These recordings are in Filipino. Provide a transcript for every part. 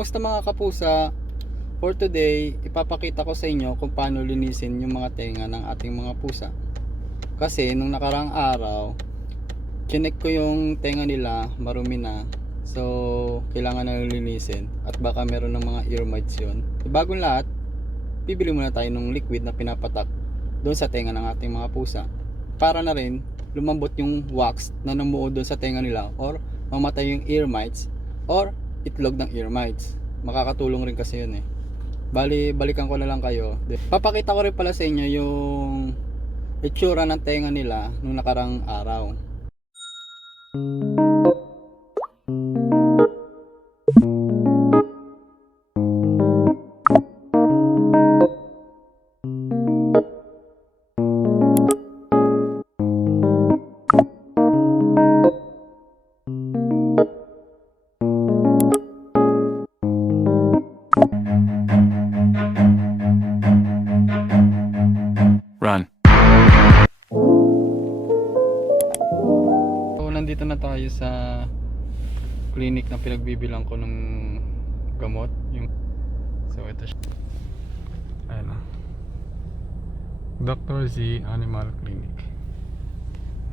Kamusta mga kapusa? For today, ipapakita ko sa inyo kung paano linisin yung mga tenga ng ating mga pusa. Kasi nung nakarang araw, chinek ko yung tenga nila, marumi na. So, kailangan na linisin at baka meron ng mga ear mites yun. Bagong lahat, bibili muna tayo ng liquid na pinapatak doon sa tenga ng ating mga pusa. Para na rin lumambot yung wax na namuo doon sa tenga nila or mamatay yung ear mites or itlog ng ear mites. Makakatulong rin kasi yun eh. Bali, balikan ko na lang kayo. Papakita ko rin pala sa inyo yung itsura ng tenga nila nung nakarang araw. Run. So, nandito na tayo sa clinic na pinagbibilang ko ng gamot. So, ito siya. Ayan na. Dr. Z Animal Clinic.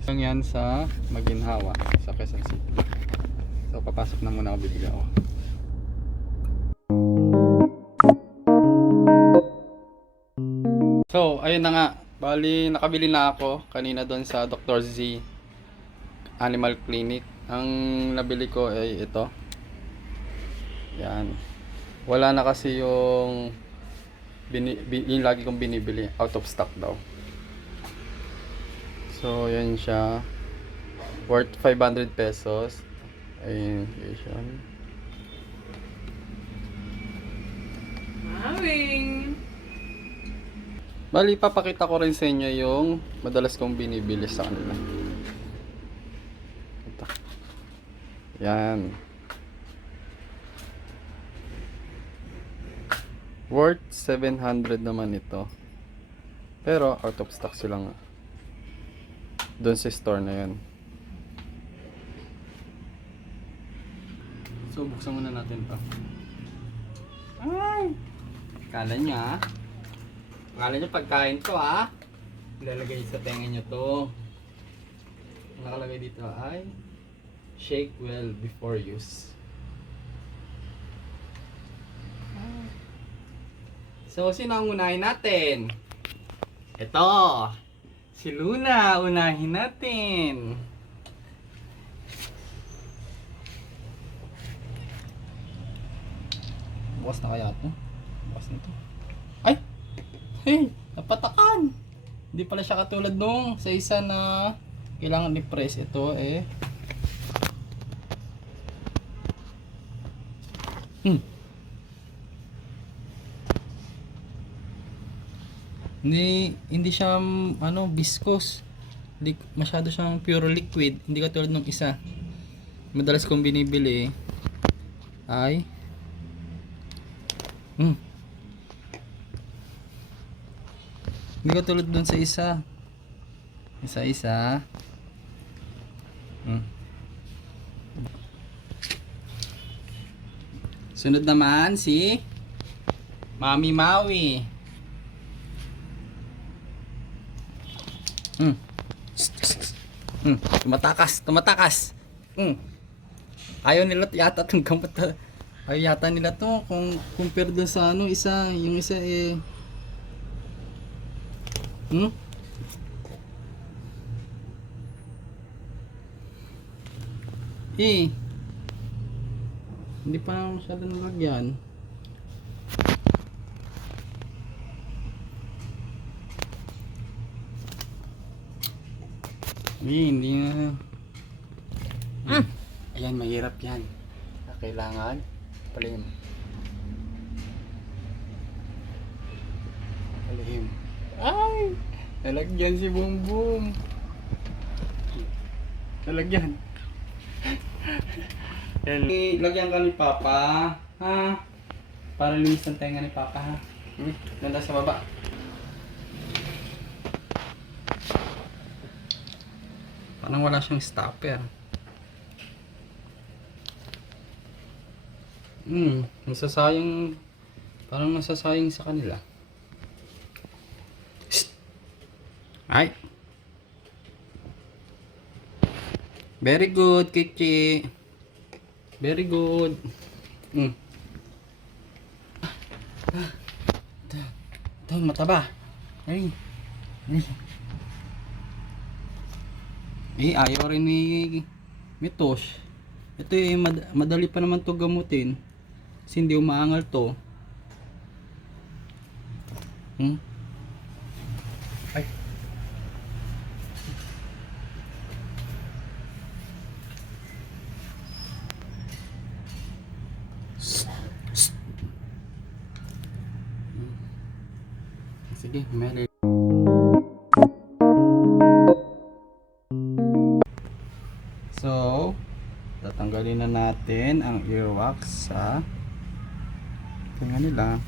So, yan sa Maginhawa, sa Quezon City. So, papasok na muna ako, bibili ako. So, ayun na nga. Bali, nakabili na ako kanina doon sa Dr. Z Animal Clinic. Ang nabili ko ay ito. Yan. Wala na kasi yung yung lagi kong binibili. Out of stock daw. So, yan siya. Worth 500 pesos. Ayun, yun. Mawing! Bali, papakita ko rin sa inyo yung madalas kong binibili sa kanila. Ito. Yan. Worth 700 naman ito. Pero out of stock sila nga. Doon sa store na yan. So, buksan muna natin to. Ay! Kala niya, pagkain to ha. Ilalagay sa tenga nyo to. Nakalagay dito ay shake well before use. So, sino ang unahin natin? Ito! Si Luna, unahin natin. Bukas na kaya ito? Bukas na ito. Ay! Hey! Napatakan! Hindi pala siya katulad nung sa isa na kailangan i-press ito eh. Hindi siya viscous. Masyado siyang pure liquid, hindi katulad nung isa. Madalas kong binibili ay hindi katulad dun sa isa. Isa-isa. Sunod naman si Mami Maui. Tumatakas. Ayaw nila yata itong gamot. Ayaw yata nila to kung compare dun sa isa, yung isa eh. Hindi pa masyado nalagyan. Hindi na. Ayan, mahirap yan. Kailangan palihim. Ay! Nalagyan si Boom Boom. Nalagyan. Lagyan ka ni Papa. Ha? Para linis ang tenga ni Papa ha. Ganda sa baba. Parang wala siyang stopper. Nasasayang, parang nasasayang sa kanila. Shh! Ay! Very good, Kichi. Very good. Mm. Ito, mataba. Ay. Ay. Ayaw rin ni Mitosh. Ito madali pa naman to gamutin. Kasi hindi umaangal to. Ay. Sige, Mary. So, tatanggalin na natin ang earwax sa tenga nila.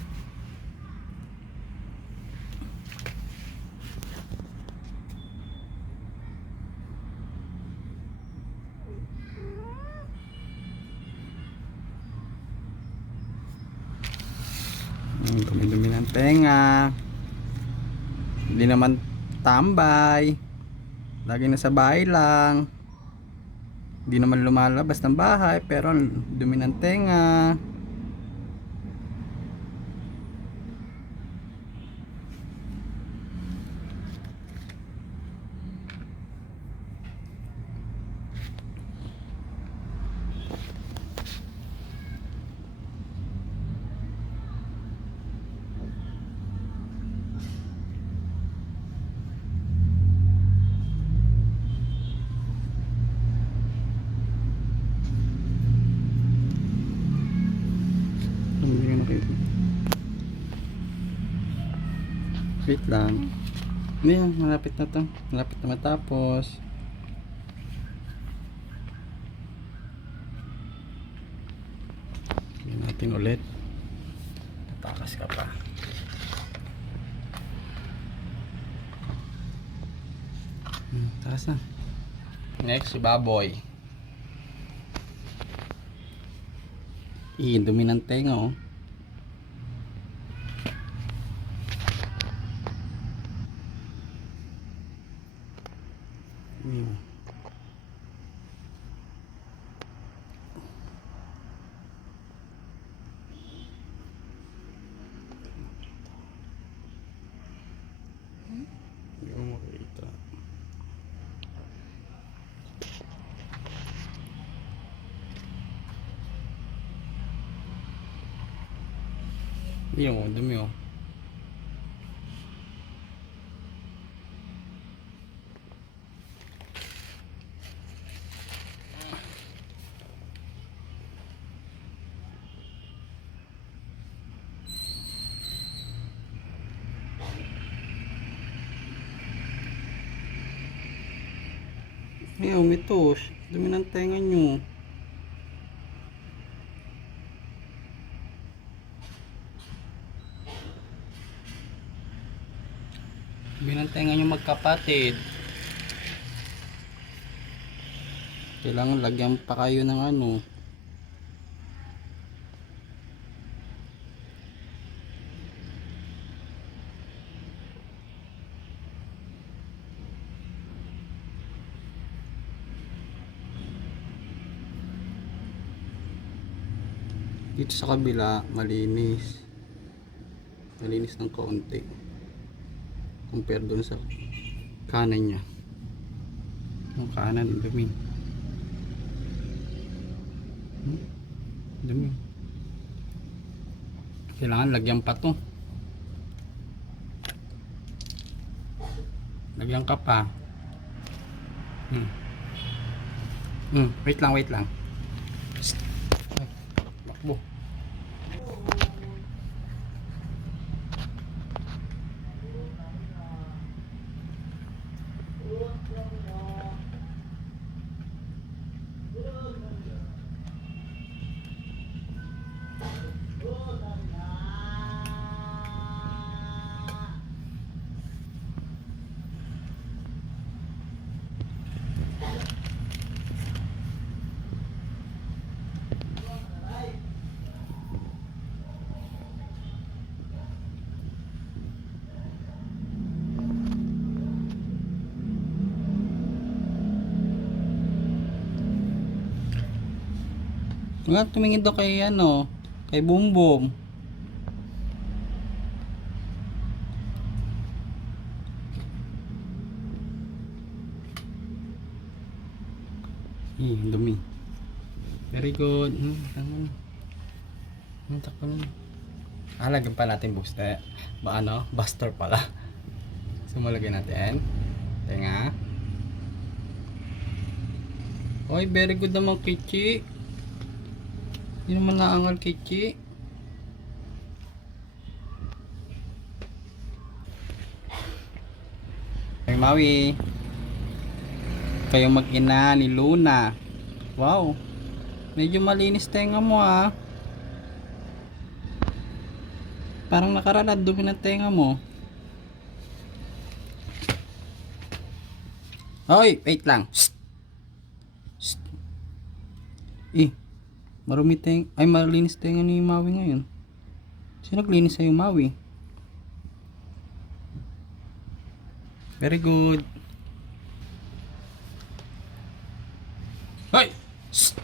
Dumi-dumi ng tenga. Hindi naman tambay. Lagi nasa bahay lang. Hindi naman lumalabas ng bahay pero dumi ng tenga. Wait lang. Ayan, malapit na to. Malapit na matapos. Tignan natin ulit. Tatakas ka pa. Takas na. Next, si Baboy. Dumi ng tenga oh. Hindi ko makita. Yung dumi oh. Ayan, Mitosh. Dumi ng tenga nyo. Dumi ng tenga nyo magkapatid. Kailangan lagyan pa kayo ng ano. Dito sa kabila, malinis. Malinis ng kaunti. Compare doon sa kanan niya. Yung kanan, dumi. Dumi. Kailangan lagyan pa to. Lagyan ka pa. Wait lang, wait lang. Ay, bakbo. Nga, tumingin daw kay ano, kay Bumbum. Dumi. Very good. Takpan mo. Lagyan pa natin booster. Buster pala. So, malagyan natin. Tenga. Oy, very good naman, Kichi. Hindi naman naangal, Kichi. Ay, Maui. Kayo mag-ina ni Luna. Wow. Medyo malinis tenga mo, ah. Parang nakaralad, dumi ng tenga mo. Hoy, wait lang. Shh. Shh. Malinis tenga ni Maui ngayon. Sino naglinis sa'yo, Maui? Very good. Hoy! Shh.